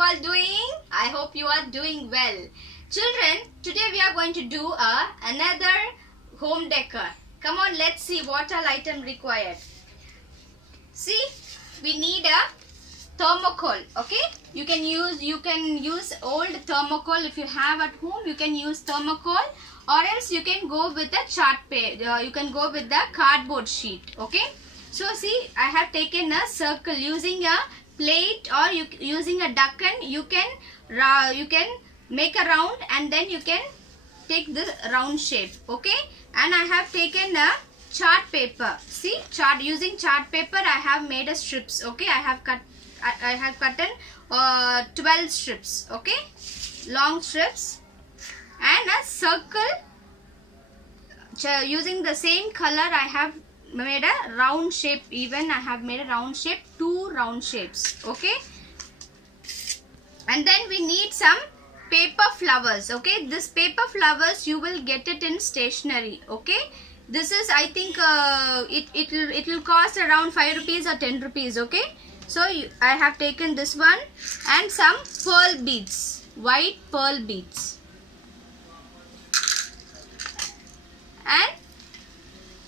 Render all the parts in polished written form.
you all doing? I hope you are doing well. Children, today we are going to do another home decor. Come on, let's see what all item required. See, we need a thermocol. Okay, you can use old thermocol. If you have at home, you can use thermocol, or else you can go with the chart paper. You can go with the cardboard sheet. Okay, so see, I have taken a circle using a plate, or using a ducken. You can make a round, and then you can take the round shape. Okay, and I have taken a chart paper. See, using chart paper I have made a strips. Okay, I have cut 12 strips. Okay, long strips, and a circle. Using the same color I have made a round shape. Even I have made a round shape, 2 round shapes. Okay, and then we need some paper flowers. Okay, this paper flowers you will get it in stationery. Okay, this is, I think it will cost around 5 rupees or 10 rupees. Okay, so I have taken this one, and some pearl beads, white pearl beads, and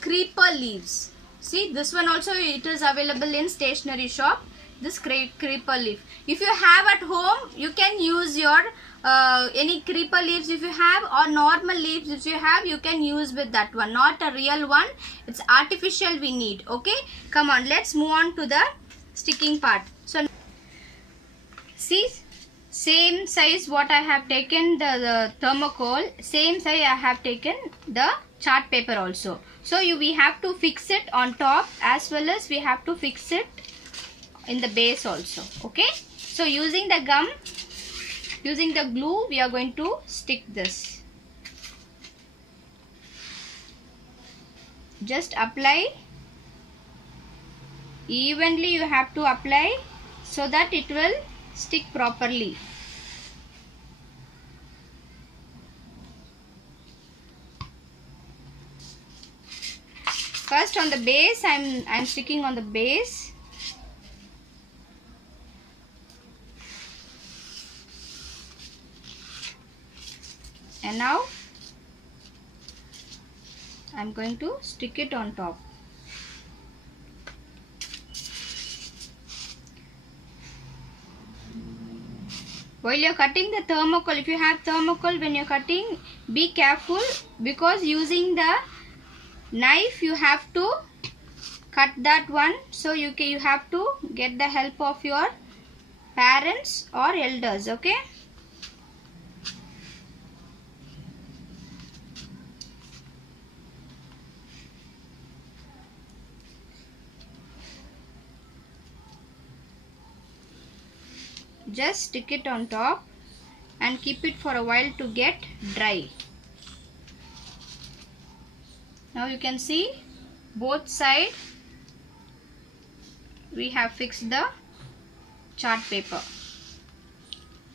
creeper leaves. See, this one also it is available in stationery shop. This creeper leaf, if you have at home, you can use your any creeper leaves if you have, or normal leaves if you have, you can use with that one. Not a real one, it's artificial we need. Okay, come on, let's move on to the sticking part. So see, same size what I have taken the thermocol, same size I have taken the chart paper also. So we have to fix it on top, as well as we have to fix it in the base also. Okay, so using the gum, using the glue, we are going to stick this. Just apply evenly, you have to apply so that it will stick properly. First on the base, I'm sticking on the base. And now I'm going to stick it on top. While you're cutting the thermocol, if you have thermocol, when you're cutting, be careful, because using the knife you have to cut that one. So you have to get the help of your parents or elders. Okay, just stick it on top and keep it for a while to get dry. Now you can see both sides we have fixed the chart paper.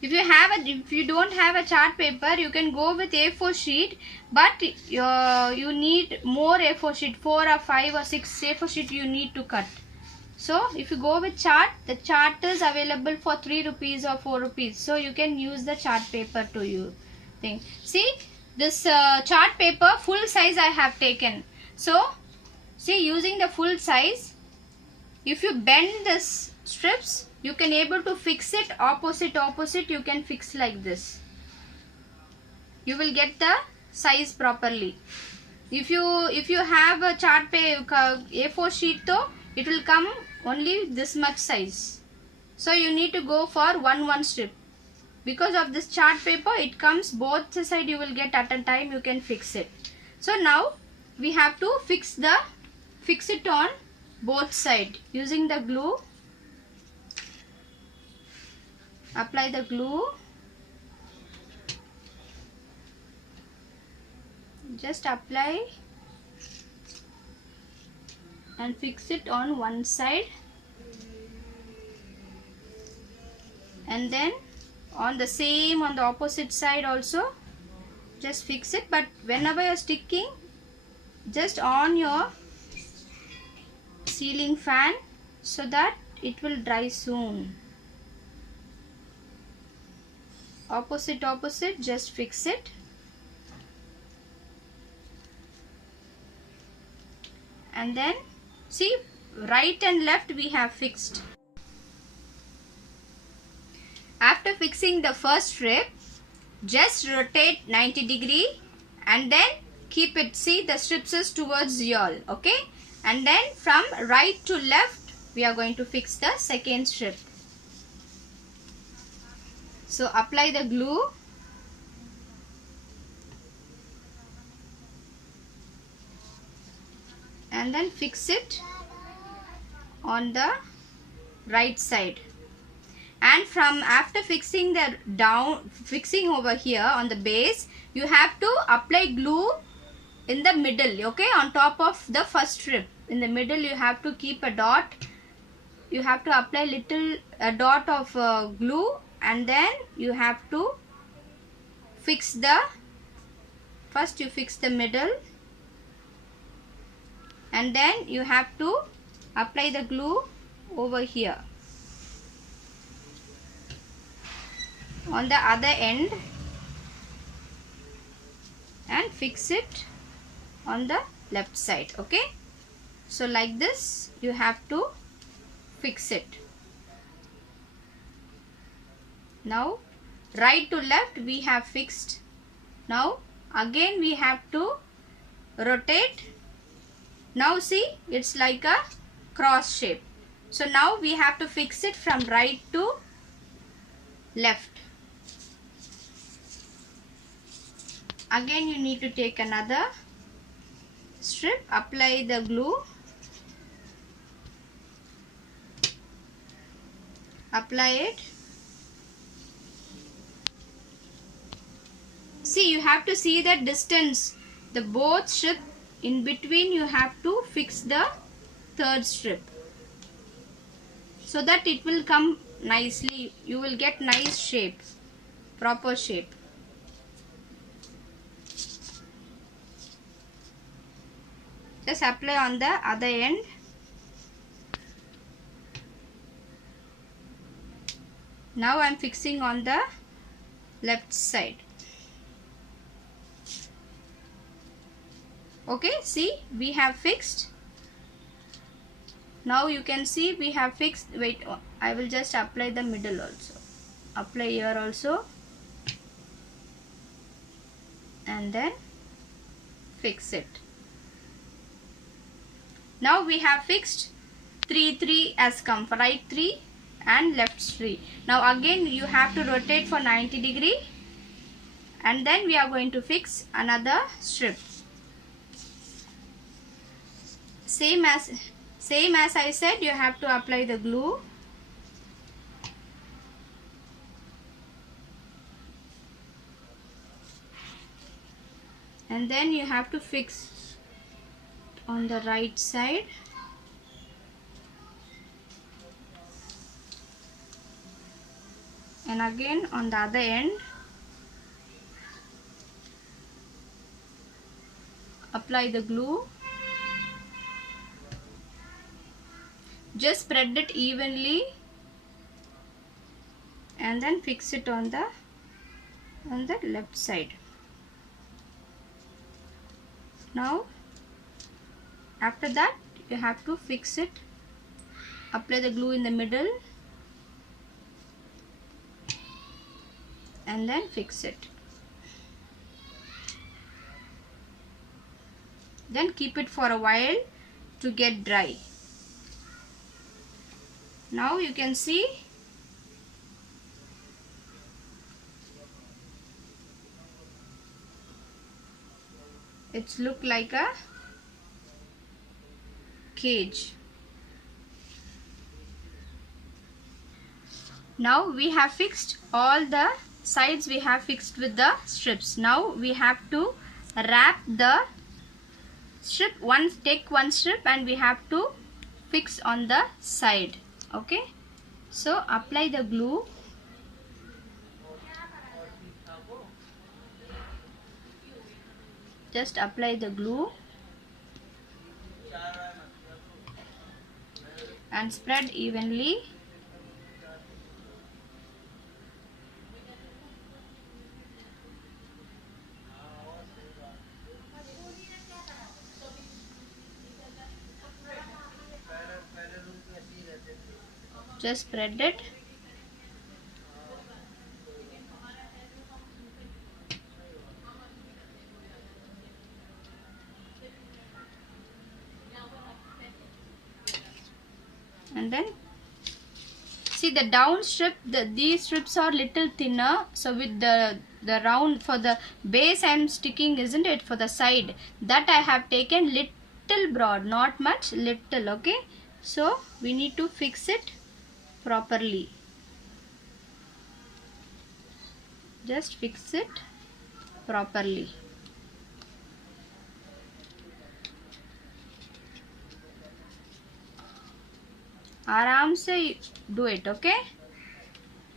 If you don't have a chart paper, you can go with A4 sheet, but you need more A4 sheet, 4 or 5 or 6 A4 sheet you need to cut. So if you go with chart, the chart is available for 3 rupees or 4 rupees. So you can use the chart paper to you thing. See, this chart paper full size I have taken. So see, using the full size, if you bend this strips, you can able to fix it opposite. You can fix like this. You will get the size properly. If you have a chart paper A4 sheet though, it will come only this much size. So you need to go for one strip. Because of this chart paper, it comes both side, you will get at a time, you can fix it. So now we have to fix it on both side using the glue. Apply the glue. Just apply and fix it on one side, and then on the opposite side also just fix it. But whenever you're sticking, just on your ceiling fan so that it will dry soon. opposite, just fix it. And then see, right and left we have fixed. After fixing the first strip, just rotate 90° and then keep it, see the strips is towards y'all, okay? And then from right to left we are going to fix the second strip. So apply the glue. And then fix it on the right side. And from after fixing the fixing over here on the base, you have to apply glue in the middle, okay, on top of the first strip. In the middle you have to keep a dot. You have to apply a dot of glue, and then you have to fix the, first you fix the middle, and then you have to apply the glue over here on the other end and fix it on the left side, okay? So like this you have to fix it. Now right to left we have fixed. Now again we have to rotate. Now see, it's like a cross shape. So now we have to fix it from right to left. Again you need to take another strip, apply the glue, apply it. See, you have to see the distance, the both strip in between you have to fix the third strip so that it will come nicely. You will get nice shape, proper shape. Just apply on the other end. Now I am fixing on the left side. Okay, see, we have fixed. Now you can see we have fixed. Wait, I will just apply the middle also. Apply here also. And then fix it. Now we have fixed 3 as come, right 3 and left 3. Now again you have to rotate for 90°, and then we are going to fix another strip. Same as I said, you have to apply the glue. And then you have to fix on the right side. And again on the other end. Apply the glue. Just spread it evenly and then fix it on the left side. Now after that you have to fix it. Apply the glue in the middle and then fix it. Then keep it for a while to get dry. Now you can see it's look like a cage. Now we have fixed all the sides, we have fixed with the strips. Now we have to wrap the strip. Take one strip and we have to fix on the side. Okay, so apply the glue. Just apply the glue and spread evenly. just spread it. And then see the down strip, these strips are little thinner, so with the round for the base I am sticking, isn't it, for the side, that I have taken little broad, not much, little. Okay, so we need to fix it properly. Just fix it properly. आराम से do it. Okay,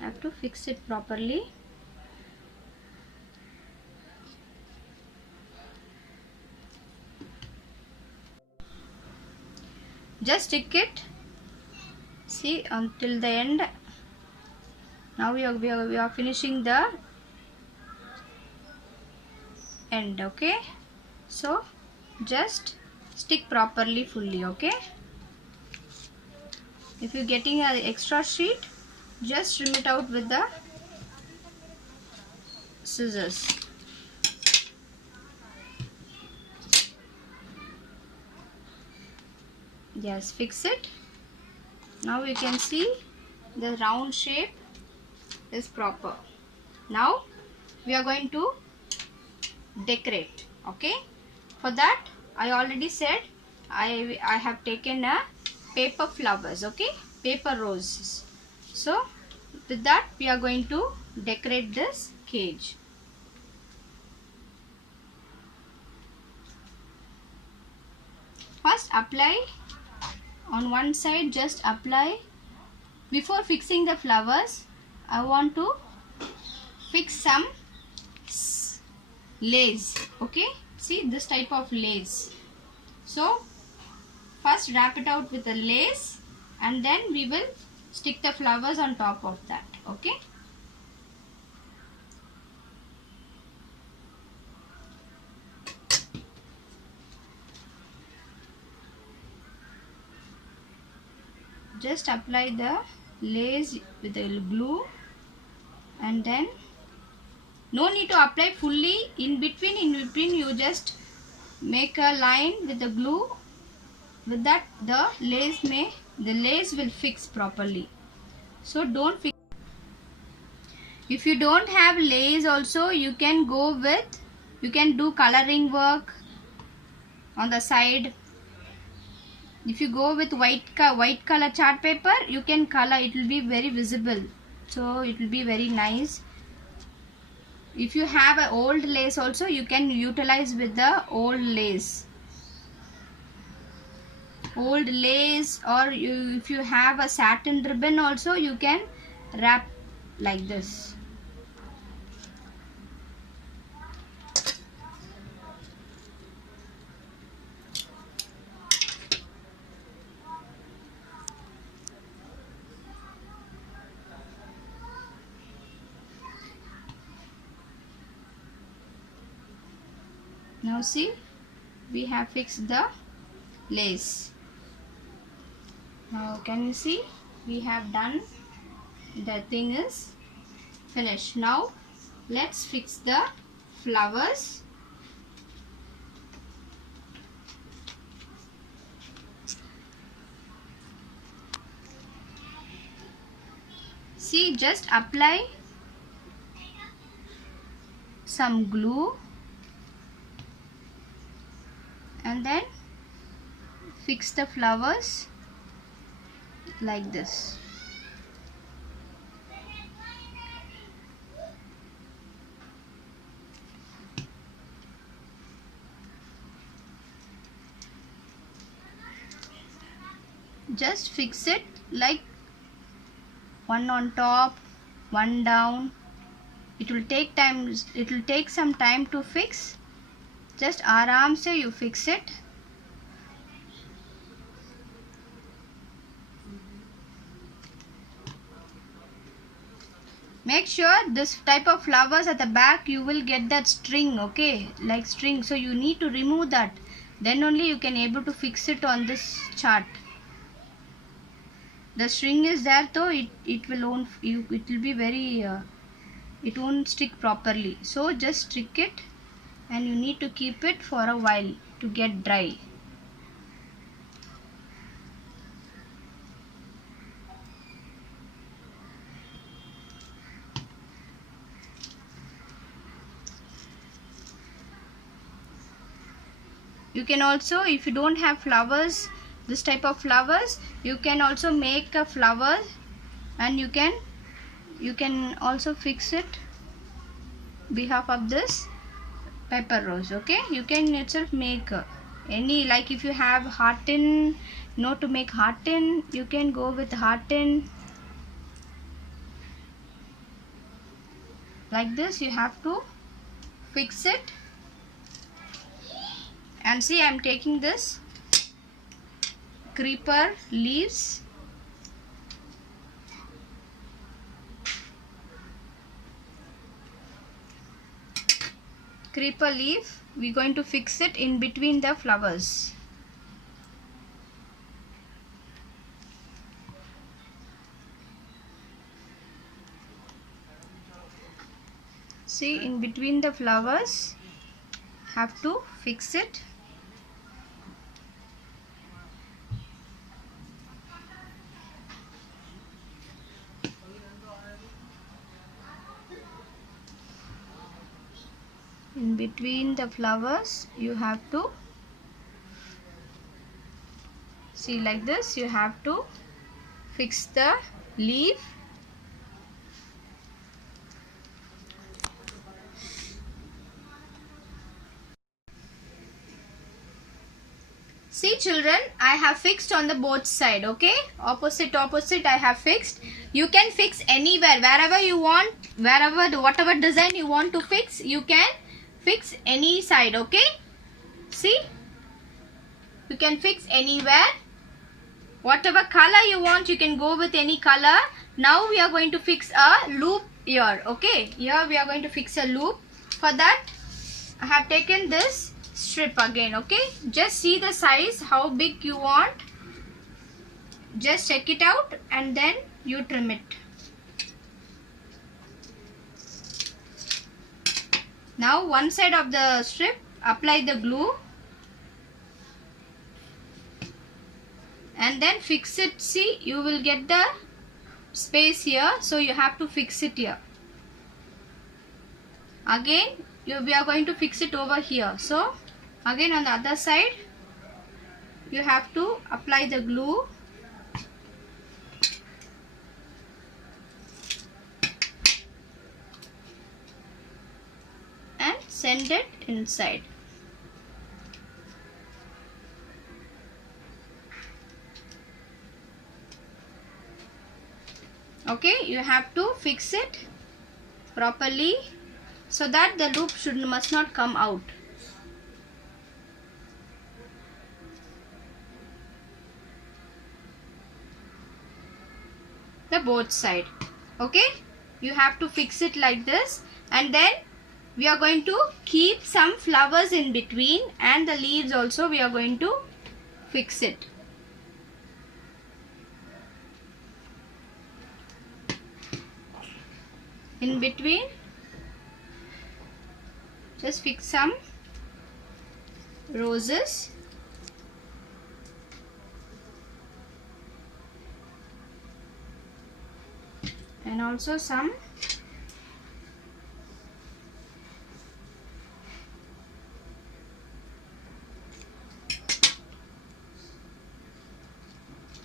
I have to fix it properly. Just stick it, see, until the end. Now we are finishing the end. Okay, so just stick properly fully. Okay, if you're getting an extra sheet, just trim it out with the scissors. Yes, fix it. Now you can see the round shape is proper. Now we are going to decorate. Okay, for that I already said I have taken a paper flowers. Okay, paper roses. So with that we are going to decorate this cage. First apply on one side, just apply. Before fixing the flowers, I want to fix some lace. Okay, see this type of lace. So first wrap it out with the lace and then we will stick the flowers on top of that. Okay, just apply the lace with the glue and then no need to apply fully. In between you just make a line with the glue. With that the lace will fix properly. So don't fix. If you don't have lace also, you can do coloring work on the side. If you go with white color chart paper, you can color, it will be very visible, so it will be very nice. If you have an old lace also, you can utilize with the old lace, or if you have a satin ribbon also, you can wrap like this. Now see, we have fixed the lace. Now can you see, we have done, the thing is finished. Now let's fix the flowers. See, just apply some glue and then fix the flowers like this. Just fix it like one on top, one down. It will take time, it will take some time to fix. Just आराम से you fix it. Make sure this type of flowers at the back you will get that string, okay, like string, so you need to remove that, then only you can able to fix it on this chart. the string is there, so it will be very it won't stick properly. So just stick it, and you need to keep it for a while to get dry. You can also, if you don't have flowers, this type of flowers, you can also make a flower, and you can also fix it behalf of this pepper rose. Okay, you can itself make any, like if you have heartin, to make heartin, you can go with heartin. Like this, you have to fix it. And see, I am taking this creeper leaves, creeper leaf, we're going to fix it in between the flowers. See, in between the flowers, have to fix it. In between the flowers, you have to see, like this, you have to fix the leaf. See children, I have fixed on the both side. Okay, opposite I have fixed. You can fix anywhere, wherever you want, whatever design you want to fix, you can fix any side. Okay, see, you can fix anywhere. Whatever color you want, you can go with any color. Now we are going to fix a loop here. Okay, here we are going to fix a loop. For that, I have taken this strip again. Okay, just see the size, how big you want. Just check it out, and then you trim it. Now one side of the strip, apply the glue, and then fix it. See, you will get the space here, so you have to fix it here. Again, we are going to fix it over here. So again, on the other side, you have to apply the glue, and send it inside. Okay, you have to fix it properly so that the loop must not come out. The both side. Okay, you have to fix it like this, and then we are going to keep some flowers in between, and the leaves also we are going to fix it. In between, just fix some roses. And also some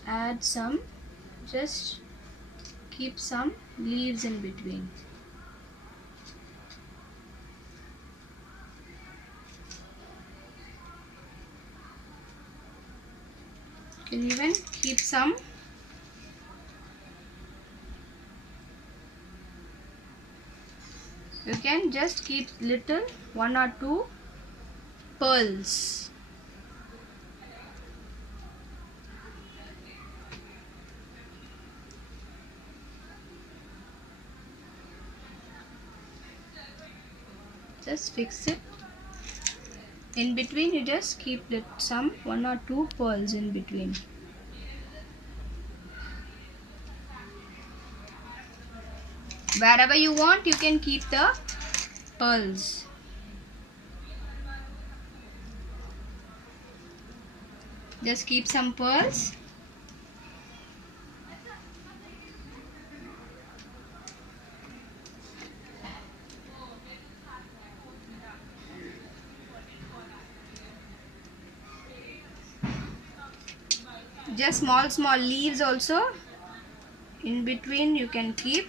add some, just keep some leaves in between. You can even keep some you can just keep little 1 or 2 pearls. Just fix it. In between, you just keep some 1 or 2 pearls in between. Wherever you want, you can keep the pearls. Just keep some pearls. Just small leaves also in between you can keep.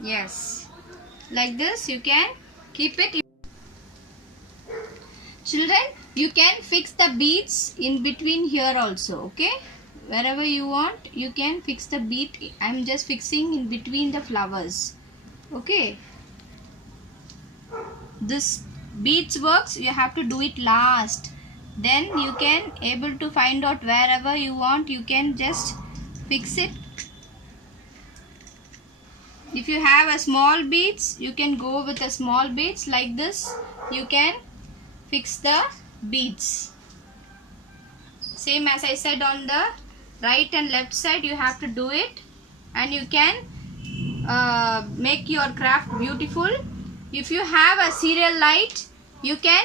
Yes, like this you can keep it. Children, you can fix the beads in between here also, okay? Wherever you want, you can fix the bead. I'm just fixing in between the flowers, okay? This beads works, you have to do it last. Then you can able to find out wherever you want, you can just fix it. If you have a small beads, you can go with a small beads like this. You can fix the beads. Same as I said, on the right and left side you have to do it, and you can make your craft beautiful. If you have a serial light, you can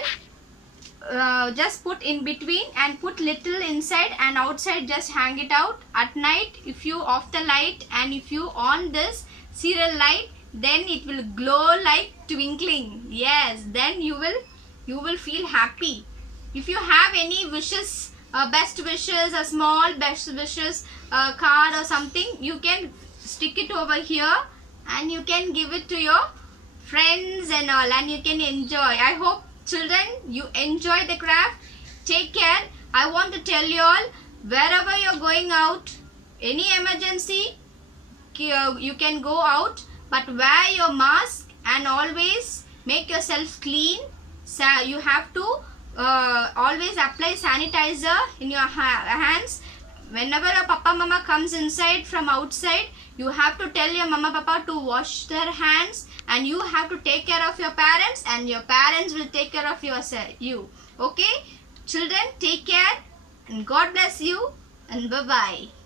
just put in between and put little inside and outside, just hang it out. At night, if you off the light and if you on this serial light, then it will glow like twinkling. Yes, then you will feel happy. If you have any wishes, best wishes, a small best wishes card or something, you can stick it over here and you can give it to your friends and all, and you can enjoy. I hope children you enjoy the craft. Take care. I want to tell you all, wherever you're going out, any emergency, you can go out, but wear your mask and always make yourself clean. So you have to always apply sanitizer in your hands. Whenever a papa mama comes inside from outside, you have to tell your mama papa to wash their hands, and you have to take care of your parents, and your parents will take care of you. Okay, children, take care and God bless you, and bye bye.